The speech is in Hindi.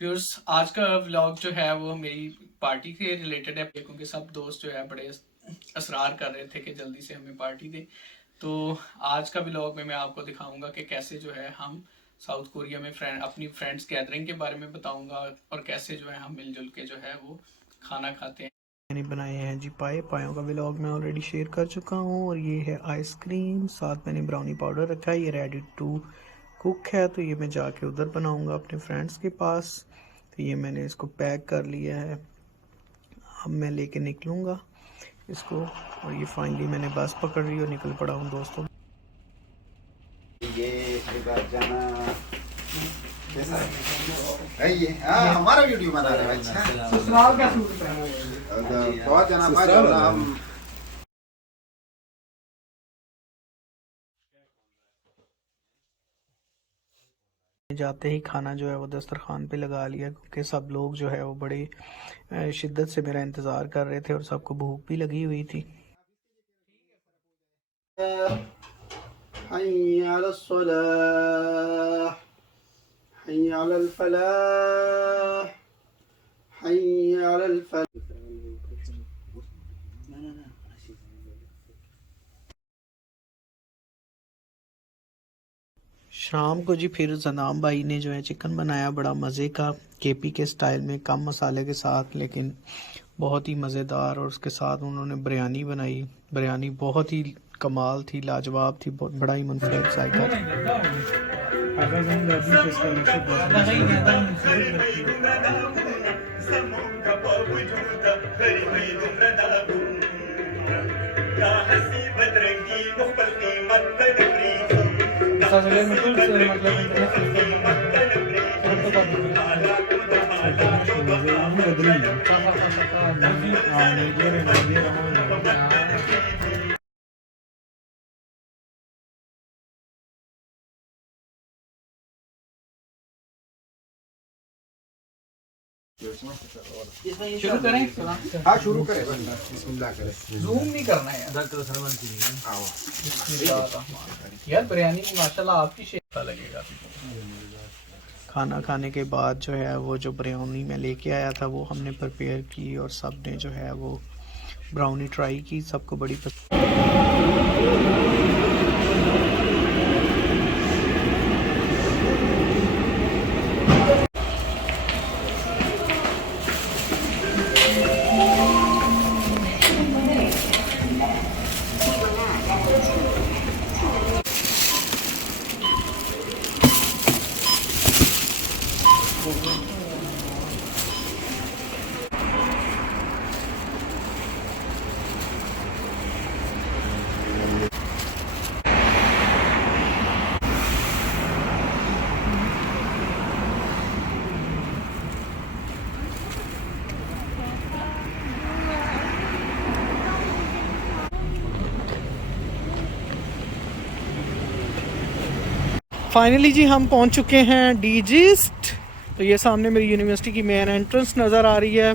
व्यूअर्स, आज का व्लॉग जो है वो मेरी पार्टी के रिलेटेड है, क्योंकि सब दोस्त जो है बड़े असरार कर रहे थे कि जल्दी से हमें पार्टी दे। तो आज का व्लॉग में मैं आपको दिखाऊंगा कि कैसे जो है हम साउथ कोरिया में अपनी फ्रेंड्स गैदरिंग के बारे में बताऊंगा, और कैसे जो है हम मिलजुल के जो है वो खाना खाते हैं। मैंने बनाए हैं जी पायों का व्लॉग मैं ऑलरेडी शेयर कर चुका हूँ। और ये है आइसक्रीम, साथ मैंने ब्राउनी पाउडर रखा है, ये रेडी टू कुक है। तो ये मैं जाके उधर बनाऊंगा अपने फ्रेंड्स के पास। तो ये मैंने इसको पैक कर लिया है, अब मैं लेके निकलूँगा इसको। और ये फाइनली मैंने बस पकड़ ली और निकल पड़ा हूँ दोस्तों। ये हमारा वीडियो बना रहे हैं। अच्छा, ससुराल का सूट पहना बहुत जना हम जाते ही खाना जो है वो दस्तरखान पे लगा लिया, क्योंकि सब लोग जो है वो बड़े शिद्दत से मेरा इंतज़ार कर रहे थे और सबको भूख भी लगी हुई थी। हय्या अलस सलाह, हय्या अलल फलाह, हय्या अलल फलाह। शाम को जी फिर सदाम भाई ने जो है चिकन बनाया, बड़ा मज़े का, केपी के स्टाइल में, कम मसाले के साथ, लेकिन बहुत ही मज़ेदार। और उसके साथ उन्होंने बिरयानी बनाई। बिरयानी बहुत ही कमाल थी, लाजवाब थी, बहुत बड़ा ही मुनफरद जायका शुरू करें? हाँ शुरू करें, बिस्मिल्लाह करें। जूम नहीं करना है यार, बिरयानी माशाल्लाह आपकी शेप लगेगा। खाना खाने के बाद जो है वो जो बिरयानी मैं लेके आया था वो हमने प्रिपेयर की, और सब ने जो है वो ब्राउनी ट्राई की, सबको बड़ी फाइनली जी हम पहुंच चुके हैं डीजिस्ट। तो ये सामने मेरी यूनिवर्सिटी की मेन एंट्रेंस नज़र आ रही है।